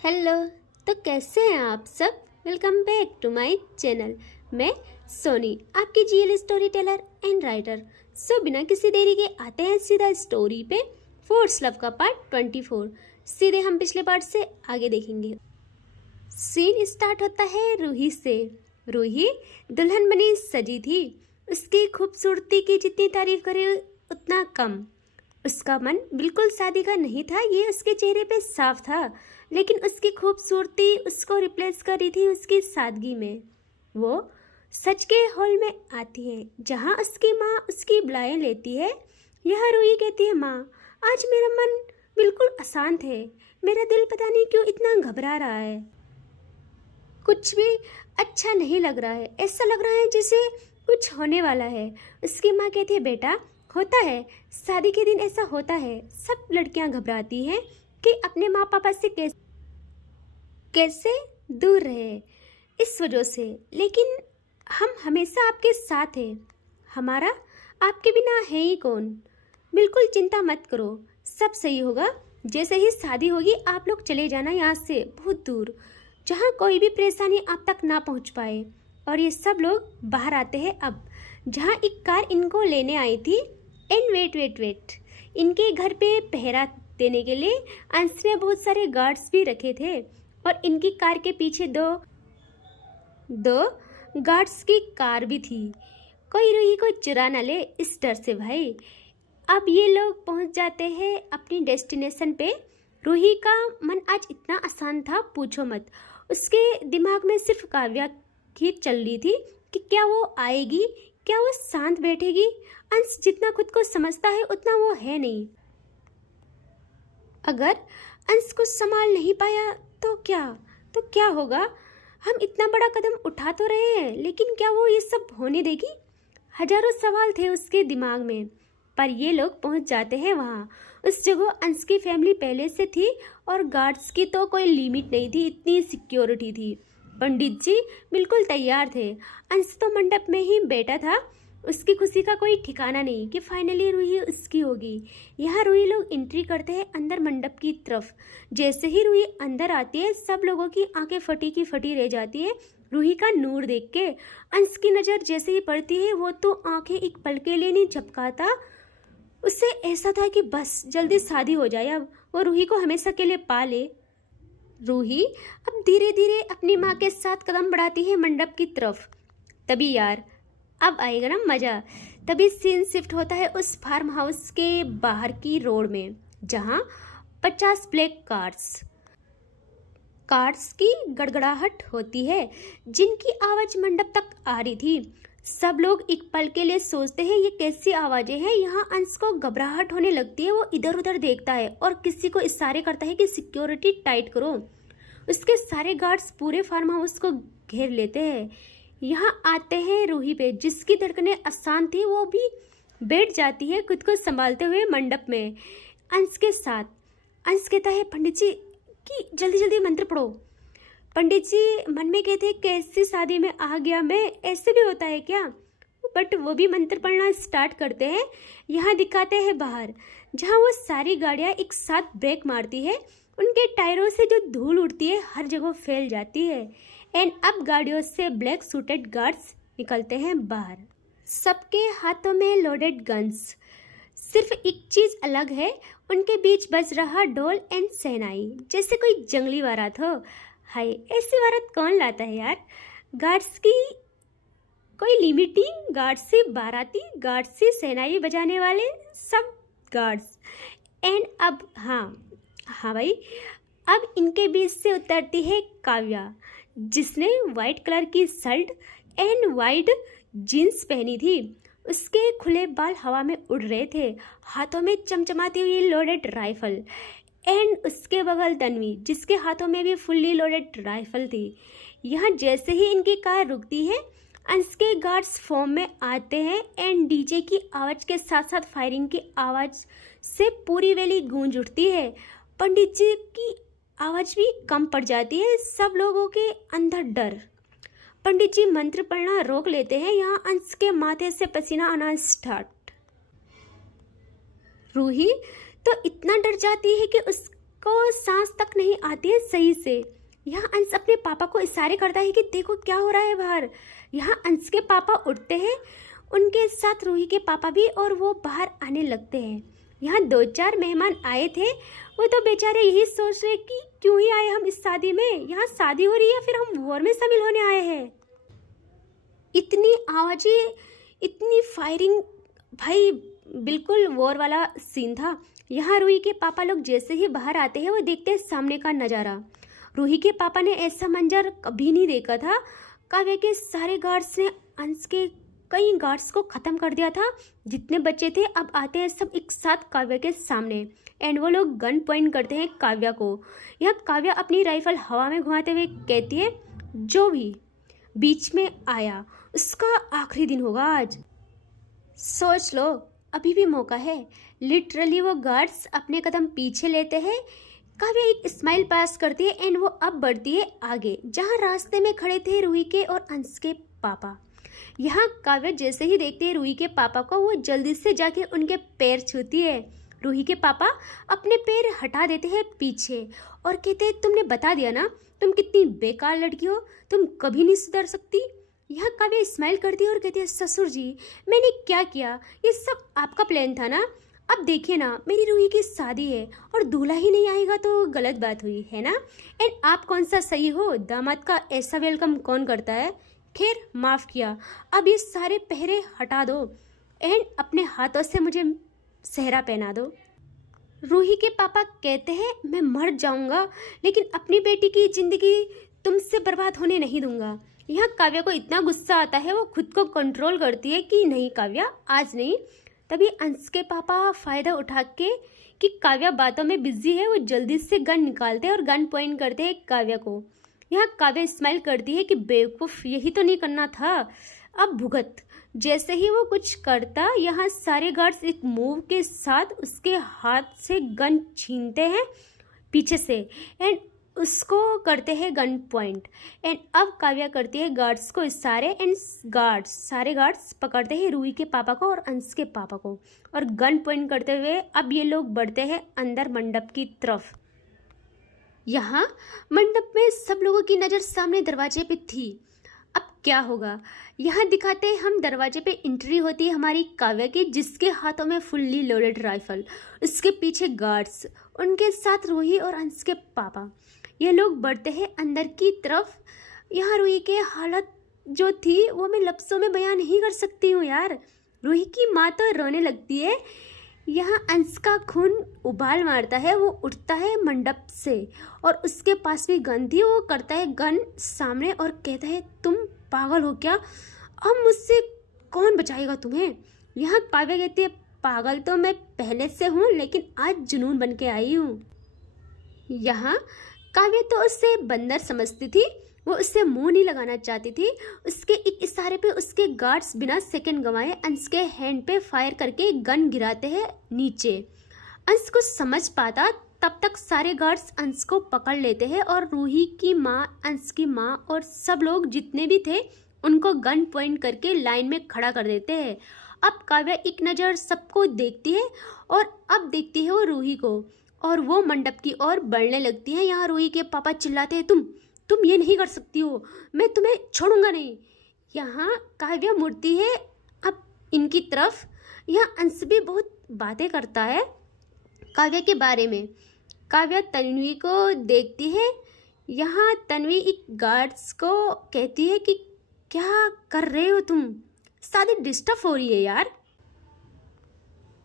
Hello. तो कैसे हैं आप सब। Welcome back to my channel. मैं सोनी, आपकी GL story teller and writer. So बिना किसी देरी के आते हैं सीधा स्टोरी पे। फोर्स लव का पार्ट 24। सीधे हम पिछले पार्ट से आगे देखेंगे। सीन स्टार्ट होता है रूही से। रूही दुल्हन बनी सजी थी। उसकी खूबसूरती की जितनी तारीफ करे उतना कम। उसका मन बिल्कुल शादी का नहीं था, ये उसके चेहरे पे साफ था। लेकिन उसकी खूबसूरती उसको रिप्लेस कर रही थी उसकी सादगी में। वो सच के हॉल में आती है जहाँ उसकी माँ उसकी बुलाएं लेती है। यह रूही कहती है, माँ आज मेरा मन बिल्कुल अशांत है। मेरा दिल पता नहीं क्यों इतना घबरा रहा है। कुछ भी अच्छा नहीं लग रहा है। ऐसा लग रहा है जैसे कुछ होने वाला है। उसकी माँ कहती है, बेटा होता है, शादी के दिन ऐसा होता है। सब लड़कियां घबराती हैं कि अपने माँ पापा से कैसे दूर रहे इस वजह से। लेकिन हम हमेशा आपके साथ हैं। हमारा आपके बिना है ही कौन। बिल्कुल चिंता मत करो, सब सही होगा। जैसे ही शादी होगी आप लोग चले जाना यहाँ से बहुत दूर, जहाँ कोई भी परेशानी आप तक ना पहुँच पाए। और ये सब लोग बाहर आते हैं अब, जहाँ एक कार इनको लेने आई थी। एंड वेट, इनके घर पे पहरा देने के लिए अंश ने बहुत सारे गार्ड्स भी रखे थे। और इनकी कार के पीछे दो गार्ड्स की कार भी थी। कोई रूही को चुरा न ले इस डर से भाई। अब ये लोग पहुंच जाते हैं अपनी डेस्टिनेशन पे। रूही का मन आज इतना आसान था पूछो मत। उसके दिमाग में सिर्फ काव्या ही चल रही थी कि क्या वो आएगी, क्या वो शांत बैठेगी। अंश जितना खुद को समझता है उतना वो है नहीं। अगर अंश को संभाल नहीं पाया तो क्या होगा। हम इतना बड़ा कदम उठा तो रहे हैं, लेकिन क्या वो ये सब होने देगी। हजारों सवाल थे उसके दिमाग में। पर ये लोग पहुंच जाते हैं वहाँ। उस जगह अंश की फैमिली पहले से थी और गार्ड्स की तो कोई लिमिट नहीं थी, इतनी सिक्योरिटी थी। पंडित जी बिल्कुल तैयार थे। अंश तो मंडप में ही बैठा था। उसकी खुशी का कोई ठिकाना नहीं कि फाइनली रूही उसकी होगी। यहाँ रूही लोग एंट्री करते हैं अंदर मंडप की तरफ। जैसे ही रूही अंदर आती है सब लोगों की आंखें फटी की फटी रह जाती है रूही का नूर देख के। अंश की नज़र जैसे ही पड़ती है वो तो आंखें एक पल के लिए नहीं झपकाता। उससे ऐसा था कि बस जल्दी शादी हो जाए, अब वो रूही को हमेशा के लिए पा ले। रूही अब धीरे धीरे अपनी माँ के साथ कदम बढ़ाती है मंडप की तरफ। तभी यार अब आएगा ना मज़ा। तभी सीन शिफ्ट होता है उस फार्म हाउस के बाहर की रोड में, जहाँ 50 ब्लैक कार्स की गड़गड़ाहट होती है, जिनकी आवाज़ मंडप तक आ रही थी। सब लोग एक पल के लिए सोचते हैं ये कैसी आवाज़ें हैं। यहाँ अंश को घबराहट होने लगती है। वो इधर उधर देखता है और किसी को इशारे करता है कि सिक्योरिटी टाइट करो। उसके सारे गार्ड्स पूरे फार्म हाउस को घेर लेते हैं। यहाँ आते हैं रूही पे, जिसकी धड़कनें आसान थी वो भी बैठ जाती है खुद को संभालते हुए मंडप में अंश के साथ। अंश कहता है, पंडित जी कि जल्दी जल्दी मंत्र पढ़ो। पंडित जी मन में कहते हैं, कैसी शादी में आ गया मैं, ऐसे भी होता है क्या। बट वो भी मंत्र पढ़ना स्टार्ट करते हैं। यहाँ दिखाते हैं बाहर, जहाँ वो सारी गाड़ियाँ एक साथ ब्रेक मारती है। उनके टायरों से जो धूल उड़ती है हर जगह फैल जाती है। एंड अब गाड़ियों से ब्लैक सूटेड गार्ड्स निकलते हैं बाहर, सबके हाथों में लोडेड गन्स। सिर्फ एक चीज़ अलग है, उनके बीच बज रहा ढोल एंड शहनाई, जैसे कोई जंगली बारात हो। हाय, ऐसी बारात कौन लाता है यार। गार्ड्स की कोई लिमिटिंग, गार्ड्स से बाराती, गार्ड्स से शहनाई बजाने वाले, सब गार्ड्स। एंड अब हाँ भाई, अब इनके बीच से उतरती है काव्या, जिसने वाइट कलर की शर्ट एंड वाइट जीन्स पहनी थी। उसके खुले बाल हवा में उड़ रहे थे, हाथों में चमचमाती हुई लोडेड राइफल। एंड उसके बगल तन्वी, जिसके हाथों में भी फुल्ली लोडेड राइफल थी। यहाँ जैसे ही इनकी कार रुकती है अंश के गार्ड्स फॉर्म में आते हैं। एंड डीजे की आवाज़ के साथ साथ फायरिंग की आवाज़ से पूरी वैली गूंज उठती है। पंडित जी की आवाज़ भी कम पड़ जाती है। सब लोगों के अंदर डर। पंडित जी मंत्र पढ़ना रोक लेते हैं। यहाँ अंश के माथे से पसीना आना स्टार्ट। रूही तो इतना डर जाती है कि को सांस तक नहीं आती है सही से। यहाँ अंश अपने पापा को इशारे करता है कि देखो क्या हो रहा है बाहर। यहाँ अंश के पापा उठते हैं, उनके साथ रूही के पापा भी, और वो बाहर आने लगते हैं। यहाँ 2-4 मेहमान आए थे, वो तो बेचारे यही सोच रहे कि क्यों ही आए हम इस शादी में, यहाँ शादी हो रही है फिर हम वॉर में शामिल होने आए हैं। इतनी आवाज़ें, इतनी फायरिंग, भाई बिल्कुल वॉर वाला सीन था। यहाँ रूही के पापा लोग जैसे ही बाहर आते हैं वो देखते हैं सामने का नज़ारा। रूही के पापा ने ऐसा मंजर कभी नहीं देखा था। काव्या के सारे गार्ड्स ने अंश के कई गार्ड्स को ख़त्म कर दिया था। जितने बच्चे थे अब आते हैं सब एक साथ काव्या के सामने, एंड वो लोग गन पॉइंट करते हैं काव्या को। यहाँ काव्या अपनी राइफल हवा में घुमाते हुए कहती है, जो भी बीच में आया उसका आखिरी दिन होगा आज। सोच लो, अभी भी मौका है। लिटरली वो गार्ड्स अपने कदम पीछे लेते हैं। काव्या एक स्माइल पास करती है एंड वो अब बढ़ती है आगे, जहाँ रास्ते में खड़े थे रूही के और अंश के पापा। यहाँ काव्या जैसे ही देखती है रूही के पापा को, वो जल्दी से जाके उनके पैर छूती है। रूही के पापा अपने पैर हटा देते हैं पीछे और कहते हैं, तुमने बता दिया ना तुम कितनी बेकार लड़की हो, तुम कभी नहीं सुधर सकती। यहाँ काव्या स्माइल करती है और कहती है, ससुर जी मैंने क्या किया, ये सब आपका प्लान था ना। अब देखिए ना, मेरी रूही की शादी है और दूल्हा ही नहीं आएगा तो गलत बात हुई है ना। एंड आप कौन सा सही हो, दामाद का ऐसा वेलकम कौन करता है। खैर माफ़ किया, अब ये सारे पहरे हटा दो एंड अपने हाथों से मुझे सेहरा पहना दो। रूही के पापा कहते हैं, मैं मर जाऊंगा लेकिन अपनी बेटी की ज़िंदगी तुमसे बर्बाद होने नहीं दूंगा। यहाँ काव्या को इतना गुस्सा आता है, वो खुद को कंट्रोल करती है कि नहीं काव्या आज नहीं। तभी अंश के पापा फ़ायदा उठा के कि काव्या बातों में बिजी है, वो जल्दी से गन निकालते हैं और गन पॉइंट करते हैं काव्या को। यहाँ काव्या स्माइल करती है कि बेवकूफ़, यही तो नहीं करना था, अब भुगत। जैसे ही वो कुछ करता, यहाँ सारे गार्ड्स एक मूव के साथ उसके हाथ से गन छीनते हैं पीछे से एंड उसको करते हैं गन पॉइंट। एंड अब काव्या करती है गार्ड्स को इशारे एंड सारे गार्ड्स पकड़ते हैं रूही के पापा को और अंश के पापा को और गन पॉइंट करते हुए अब ये लोग बढ़ते हैं अंदर मंडप की तरफ। यहाँ मंडप में सब लोगों की नज़र सामने दरवाजे पे थी। अब क्या होगा, यहाँ दिखाते हैं हम दरवाजे पे एंट्री होती है हमारी काव्या की, जिसके हाथों में फुल्ली लोडेड राइफल, उसके पीछे गार्ड्स, उनके साथ रूही और अंश के पापा। ये लोग बढ़ते हैं अंदर की तरफ। यहाँ रूही की हालत जो थी वो मैं लफ्ज़ों में बयान नहीं कर सकती हूँ यार। रूही की माँ तो रोने लगती है। यहाँ अंश का खून उबाल मारता है, वो उठता है मंडप से और उसके पास भी गन थी, वो करता है गन सामने और कहता है, तुम पागल हो क्या, अब मुझसे कौन बचाएगा तुम्हें। यहाँ काव्या कहती है, पागल तो मैं पहले से हूँ लेकिन आज जुनून बन के आई हूँ। यहाँ काव्या तो उससे बंदर समझती थी, वो उससे मुंह नहीं लगाना चाहती थी। उसके एक इशारे पे उसके गार्ड्स बिना सेकंड गंवाए अंश के हैंड पे फायर करके गन गिराते हैं नीचे। अंश को समझ पाता तब तक सारे गार्ड्स अंश को पकड़ लेते हैं और रूही की माँ, अंश की माँ और सब लोग जितने भी थे उनको गन पॉइंट करके लाइन में खड़ा कर देते हैं। अब काव्या एक नज़र सबको देखती है और अब देखती है वो रूही को और वो मंडप की ओर बढ़ने लगती है। यहाँ रूही के पापा चिल्लाते हैं, तुम ये नहीं कर सकती हो, मैं तुम्हें छोड़ूंगा नहीं। यहाँ काव्या मुड़ती है अब इनकी तरफ। यहाँ अंश भी बहुत बातें करता है काव्या के बारे में। काव्या तन्वी को देखती है। यहाँ तन्वी एक गार्ड्स को कहती है कि क्या कर रहे हो तुम, शादी डिस्टर्ब हो रही है यार,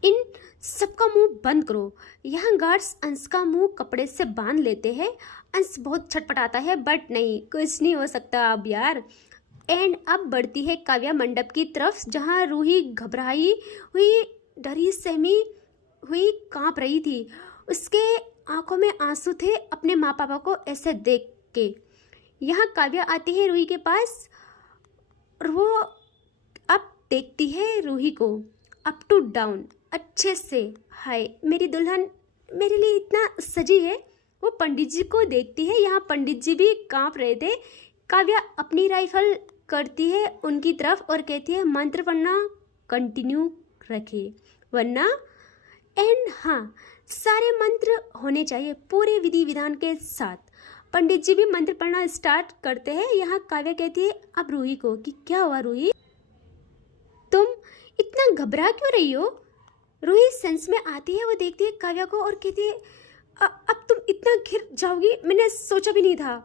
इन सबका मुंह बंद करो। यहाँ गार्ड्स अंश का मुंह कपड़े से बांध लेते हैं। अंश बहुत छटपटाता है बट नहीं, कुछ नहीं हो सकता अब यार। एंड अब बढ़ती है काव्या मंडप की तरफ, जहाँ रूही घबराई हुई, डरी सहमी हुई कांप रही थी। उसके आंखों में आंसू थे अपने माँ पापा को ऐसे देख के। यहाँ काव्या आती है रूही के पास और वो अब देखती है रूही को अप टू डाउन अच्छे से। हाय मेरी दुल्हन मेरे लिए इतना सजी है। वो पंडित जी को देखती है। यहाँ पंडित जी भी कांप रहे थे। काव्या अपनी राइफल करती है उनकी तरफ और कहती है, मंत्र पढ़ना कंटिन्यू रखे वरना। एंड हाँ, सारे मंत्र होने चाहिए पूरे विधि विधान के साथ। पंडित जी भी मंत्र पढ़ना स्टार्ट करते हैं। यहाँ काव्या कहती है अब रूही को कि क्या हुआ रूही, तुम इतना घबरा क्यों रही हो। रूही सेंस में आती है, वो देखती है काव्या को और कहती है अब तुम इतना घिर जाओगी, मैंने सोचा भी नहीं था।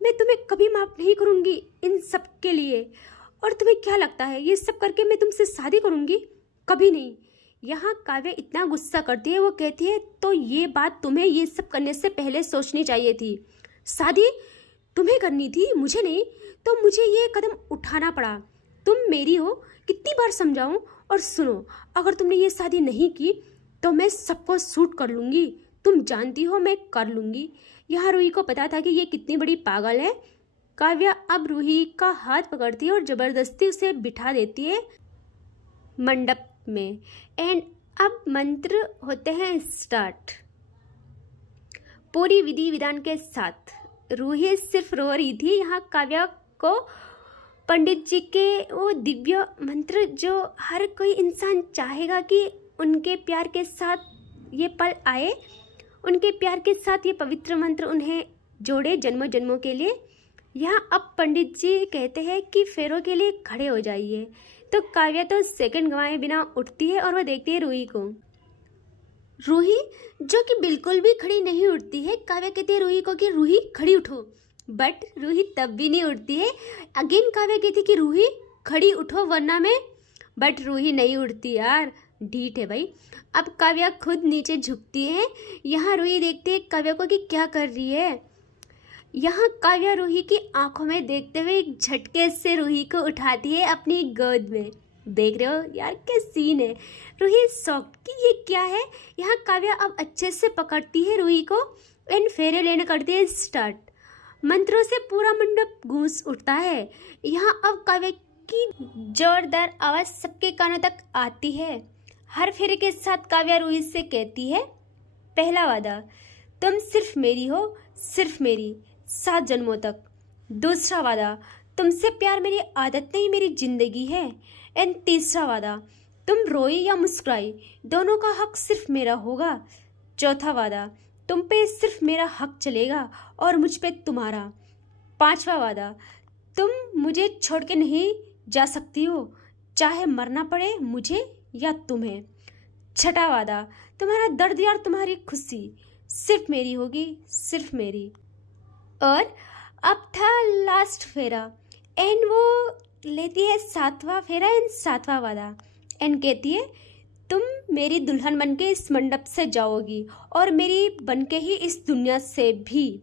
मैं तुम्हें कभी माफ नहीं करूंगी इन सब के लिए। और तुम्हें क्या लगता है ये सब करके मैं तुमसे शादी करूंगी? कभी नहीं। यहाँ काव्या इतना गुस्सा करती है, वो कहती है तो ये बात तुम्हें ये सब करने से पहले सोचनी चाहिए थी। शादी तुम्हें करनी थी, मुझे नहीं, तो मुझे ये कदम उठाना पड़ा। तुम मेरी हो, कितनी बार समझाऊं। और सुनो, अगर तुमने ये शादी नहीं की तो मैं सबको शूट कर लूँगी, तुम जानती हो मैं कर लूँगी। यहाँ रूही को पता था कि ये कितनी बड़ी पागल है। काव्या अब रूही का हाथ पकड़ती है और ज़बरदस्ती उसे बिठा देती है मंडप में। एंड अब मंत्र होते हैं स्टार्ट पूरी विधि विधान के साथ। रूही सिर्फ रो रही थी। यहाँ काव्या को पंडित जी के वो दिव्य मंत्र जो हर कोई इंसान चाहेगा कि उनके प्यार के साथ ये पल आए, उनके प्यार के साथ ये पवित्र मंत्र उन्हें जोड़े जन्मों जन्मों के लिए। यहाँ अब पंडित जी कहते हैं कि फेरों के लिए खड़े हो जाइए। तो काव्या तो सेकंड गंवाए बिना उठती है और वह देखती है रूही को। रूही जो कि बिल्कुल भी खड़ी नहीं उठती है। काव्या कहती है रूही को कि रूही खड़ी उठो, बट रूही तब भी नहीं उठती है। अगेन काव्या कहती कि रूही खड़ी उठो वरना मैं, बट रूही नहीं उठती यार, ढीठ है भाई। अब काव्या खुद नीचे झुकती है। यहाँ रूही देखती है काव्या को कि क्या कर रही है। यहाँ काव्या रूही की आंखों में देखते हुए एक झटके से रूही को उठाती है अपनी गोद में। देख रहे हो यार क्या सीन है। रूही शॉक्ड कि ये क्या है। यहाँ काव्या अब अच्छे से पकड़ती है रूही को एंड फेरे लेने करती है स्टार्ट। मंत्रों से पूरा मंडप गूंज उठता है। यहाँ अब काव्या की जोरदार आवाज सबके कानों तक आती है। हर फेरे के साथ काव्या रूही से कहती है पहला वादा, तुम सिर्फ मेरी हो, सिर्फ मेरी, 7 जन्मों तक। दूसरा वादा, तुमसे प्यार मेरी आदत नहीं मेरी जिंदगी है। एंड तीसरा वादा, तुम रोई या मुस्कुराई दोनों का हक सिर्फ मेरा होगा। चौथा वादा, तुम पे सिर्फ मेरा हक चलेगा और मुझ पे तुम्हारा। पांचवा वादा, तुम मुझे छोड़ के नहीं जा सकती हो, चाहे मरना पड़े मुझे या तुम्हें। छठा वादा, तुम्हारा दर्द यार तुम्हारी खुशी सिर्फ मेरी होगी, सिर्फ मेरी। और अब था लास्ट फेरा एंड वो लेती है 7वां फेरा एंड 7वां वादा एंड कहती है तुम मेरी दुल्हन बनके इस मंडप से जाओगी और मेरी बनके ही इस दुनिया से भी।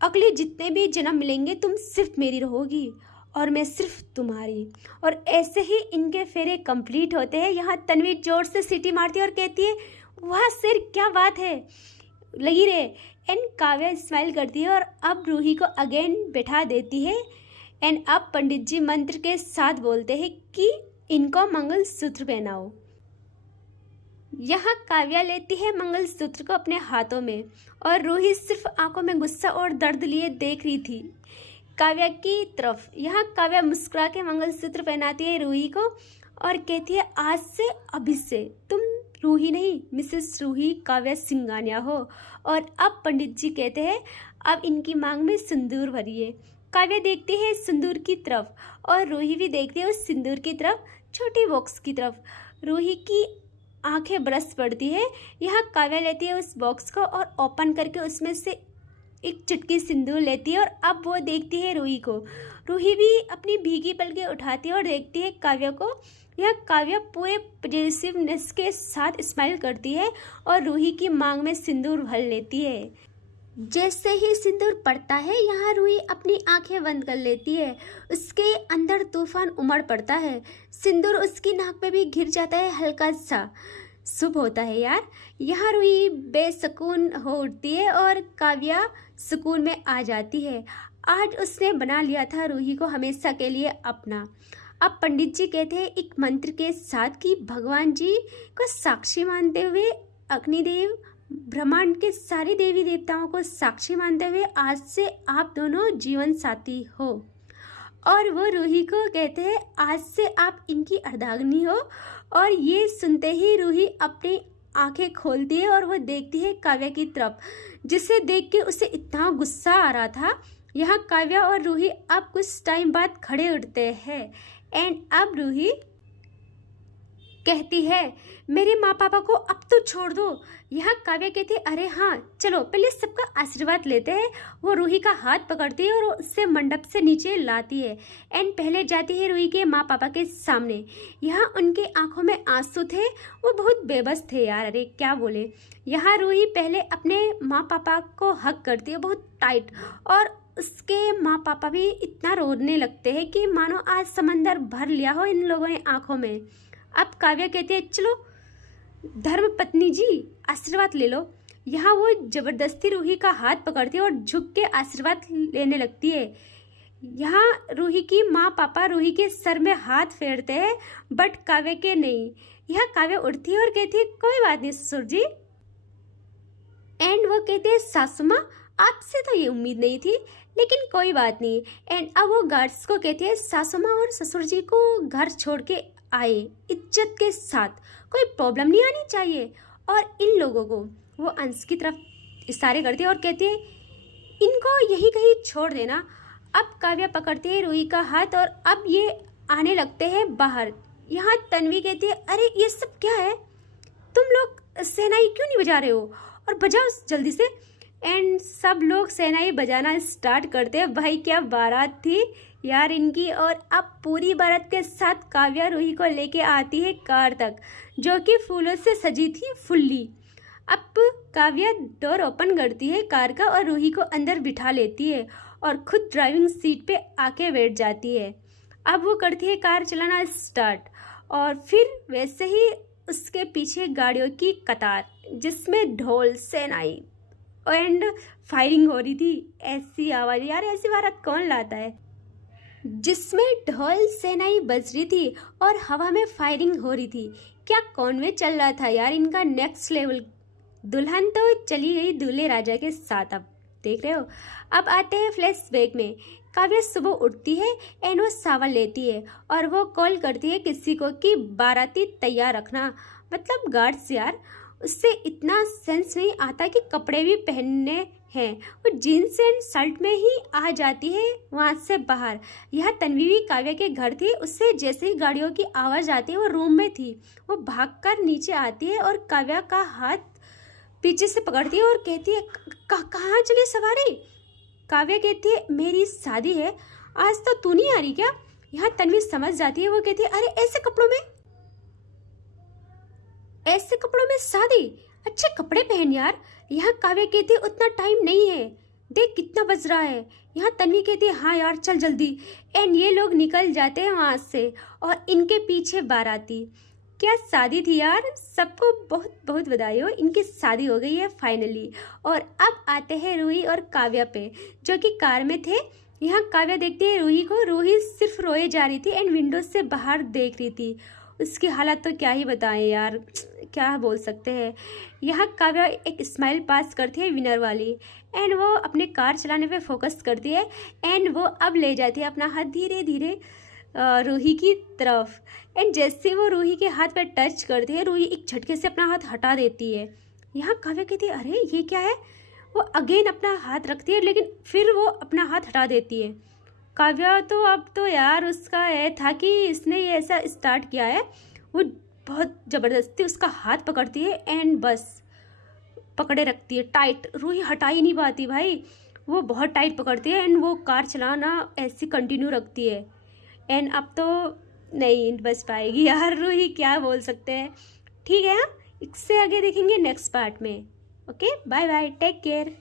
अगले जितने भी जन्म मिलेंगे तुम सिर्फ मेरी रहोगी और मैं सिर्फ तुम्हारी। और ऐसे ही इनके फेरे कंप्लीट होते हैं। यहाँ तन्वी जोर से सीटी मारती है और कहती है वाह सर क्या बात है, लगी रहे। एंड काव्या स्माइल करती है और अब रूही को अगेन बैठा देती है। एंड अब पंडित जी मंत्र के साथ बोलते हैं कि इनको मंगलसूत्र पहनाओ। यहाँ काव्या लेती है मंगलसूत्र को अपने हाथों में और रूही सिर्फ आंखों में गुस्सा और दर्द लिए देख रही थी काव्या की तरफ। यहाँ काव्या मुस्कुरा के मंगलसूत्र पहनाती है रूही को और कहती है आज से अभी से तुम रूही नहीं मिसेस रूही काव्या सिंघानिया हो। और अब पंडित जी कहते हैं अब इनकी मांग में सिंदूर भरिए। काव्या देखती है सिंदूर की तरफ और रूही भी देखती है उस सिंदूर की तरफ, छोटी बॉक्स की तरफ। रूही की आंखें बरस पड़ती है। यहाँ काव्या लेती है उस बॉक्स को और ओपन करके उसमें से एक चुटकी सिंदूर लेती है और अब वो देखती है रूही को। रूही भी अपनी भीगी पलकें उठाती है और देखती है काव्या को। यह काव्या पूरे पॉजिटिवनेस के साथ स्माइल करती है और रूही की मांग में सिंदूर भर लेती है। जैसे ही सिंदूर पड़ता है यहाँ रूही अपनी आंखें बंद कर लेती है। उसके अंदर तूफान उमड़ पड़ता है। सिंदूर उसकी नाक पे भी घिर जाता है हल्का सा। शुभ होता है यार। यहाँ रूही बेसुकून हो उठती है और काव्या सुकून में आ जाती है। आज उसने बना लिया था रूही को हमेशा के लिए अपना। अब पंडित जी कहते हैं एक मंत्र के साथ कि भगवान जी को साक्षी मानते हुए, अग्निदेव ब्रह्मांड के सारे देवी देवताओं को साक्षी मानते हुए आज से आप दोनों जीवन साथी हो। और वो रूही को कहते हैं आज से आप इनकी अर्धांगिनी हो। और ये सुनते ही रूही अपने आंखें खोलती है और वो देखती है काव्या की तरफ, जिसे देख के उसे इतना गुस्सा आ रहा था। यहाँ काव्या और रूही अब कुछ टाइम बाद खड़े उठते हैं एंड अब रूही कहती है मेरे माँ पापा को अब तो छोड़ दो। यहाँ काव्या कहती है अरे हाँ चलो पहले सबका आशीर्वाद लेते हैं। वो रूही का हाथ पकड़ती है और उससे मंडप से नीचे लाती है एंड पहले जाती है रूही के माँ पापा के सामने। यहाँ उनके आंखों में आंसू थे, वो बहुत बेबस थे यार, अरे क्या बोले। यहाँ रूही पहले अपने माँ पापा को हक करती है बहुत टाइट, और उसके माँ पापा भी इतना रोने लगते हैं कि मानो आज समंदर भर लिया हो इन लोगों ने आंखों में। अब काव्या कहती है चलो धर्म पत्नी जी आशीर्वाद ले लो। यहाँ वो जबरदस्ती रूही का हाथ पकड़ती है और झुक के आशीर्वाद लेने लगती है। यहाँ रूही की माँ पापा रूही के सर में हाथ फेरते हैं बट काव्या के नहीं। यहाँ काव्या उठती है और कहती है कोई बात नहीं ससुर जी। एंड वो कहते हैं सासू माँ आपसे तो ये उम्मीद नहीं थी, लेकिन कोई बात नहीं। एंड अब वो गार्ड्स को कहते हैं सासू माँ और ससुर जी को घर छोड़ के आए इज्जत के साथ, कोई प्रॉब्लम नहीं आनी चाहिए। और इन लोगों को वो अंश की तरफ इशारे करती है और कहती है इनको यही कहीं छोड़ देना। अब काव्या पकड़ती है रूही का हाथ और अब ये आने लगते हैं बाहर। यहाँ तन्वी कहती है अरे ये सब क्या है, तुम लोग शहनाई क्यों नहीं बजा रहे हो, और बजाओ जल्दी से। एंड सब लोग शहनाई बजाना स्टार्ट करते हैं। भाई क्या बारात थी यार इनकी। और अब पूरी बारात के साथ काव्या रूही को लेके आती है कार तक, जो कि फूलों से सजी थी फुल्ली। अब काव्या डोर ओपन करती है कार का और रूही को अंदर बिठा लेती है और खुद ड्राइविंग सीट पे आके बैठ जाती है। अब वो करती है कार चलाना स्टार्ट, और फिर वैसे ही उसके पीछे गाड़ियों की कतार जिसमें ढोल शहनाई एंड फायरिंग हो रही थी। ऐसी आवाज़ यार, ऐसी बारात कौन लाता है जिसमें ढोल शहनाई बज रही थी और हवा में फायरिंग हो रही थी। क्या कॉन्वे चल रहा था यार इनका नेक्स्ट लेवल। दुल्हन तो चली गई दूल्हे राजा के साथ। अब देख रहे हो। अब आते हैं फ्लैशबैक में। काव्या सुबह उठती है एंड वो सावन लेती है और वो कॉल करती है किसी को कि बाराती तैयार रखना, मतलब गार्ड्स यार। उससे इतना सेंस नहीं आता कि कपड़े भी पहनने हैं, वो जीन्स एंड शर्ट में ही आ जाती है वहाँ से बाहर। यह तन्वी भी काव्या के घर थी, उससे जैसे ही गाड़ियों की आवाज़ आती है वो रूम में थी। वो भागकर नीचे आती है और काव्या का हाथ पीछे से पकड़ती है और कहती है कहाँ चली सवारी। काव्या कहती है मेरी शादी है, आज तो तू नहीं आ रही क्या। यहाँ तन्वी समझ जाती है, वो कहती है अरे ऐसे कपड़ों में शादी, अच्छे कपड़े पहन यार। यहाँ काव्या कहती है उतना टाइम नहीं है, देख कितना बज रहा है। यहाँ तन्वी कहती है हाँ यार चल जल्दी। एंड ये लोग निकल जाते हैं वहाँ से और इनके पीछे बाराती। क्या शादी थी यार, सबको बहुत बहुत बधाई हो, इनकी शादी हो गई है फाइनली। और अब आते हैं रूही और काव्या पे, जो कि कार में थे। यहाँ काव्या देखती है रूही को, रूही सिर्फ रोए जा रही थी एंड विंडो से बाहर देख रही थी। उसकी हालत तो क्या ही बताएं यार, क्या बोल सकते हैं। यहाँ काव्या एक स्माइल पास करती है विनर वाली एंड वो अपने कार चलाने पे फोकस करती है। एंड वो अब ले जाती है अपना हाथ धीरे धीरे रूही की तरफ। एंड जैसे वो रूही के हाथ पर टच करती है, रूही एक झटके से अपना हाथ हटा देती है। यहाँ काव्या कहती है अरे ये क्या है। वो अगेन अपना हाथ रखती है लेकिन फिर वो अपना हाथ हटा देती है। काव्या तो अब तो यार उसका ये था कि इसने ये ऐसा स्टार्ट किया है। वो बहुत ज़बरदस्ती उसका हाथ पकड़ती है एंड बस पकड़े रखती है टाइट। रूही हटा ही नहीं पाती भाई, वो बहुत टाइट पकड़ती है एंड वो कार चलाना ऐसी कंटिन्यू रखती है। एंड अब तो नहीं बच पाएगी यार रूही, क्या बोल सकते हैं। ठीक है, इससे आगे देखेंगे नेक्स्ट पार्ट में। Okay bye bye, take care.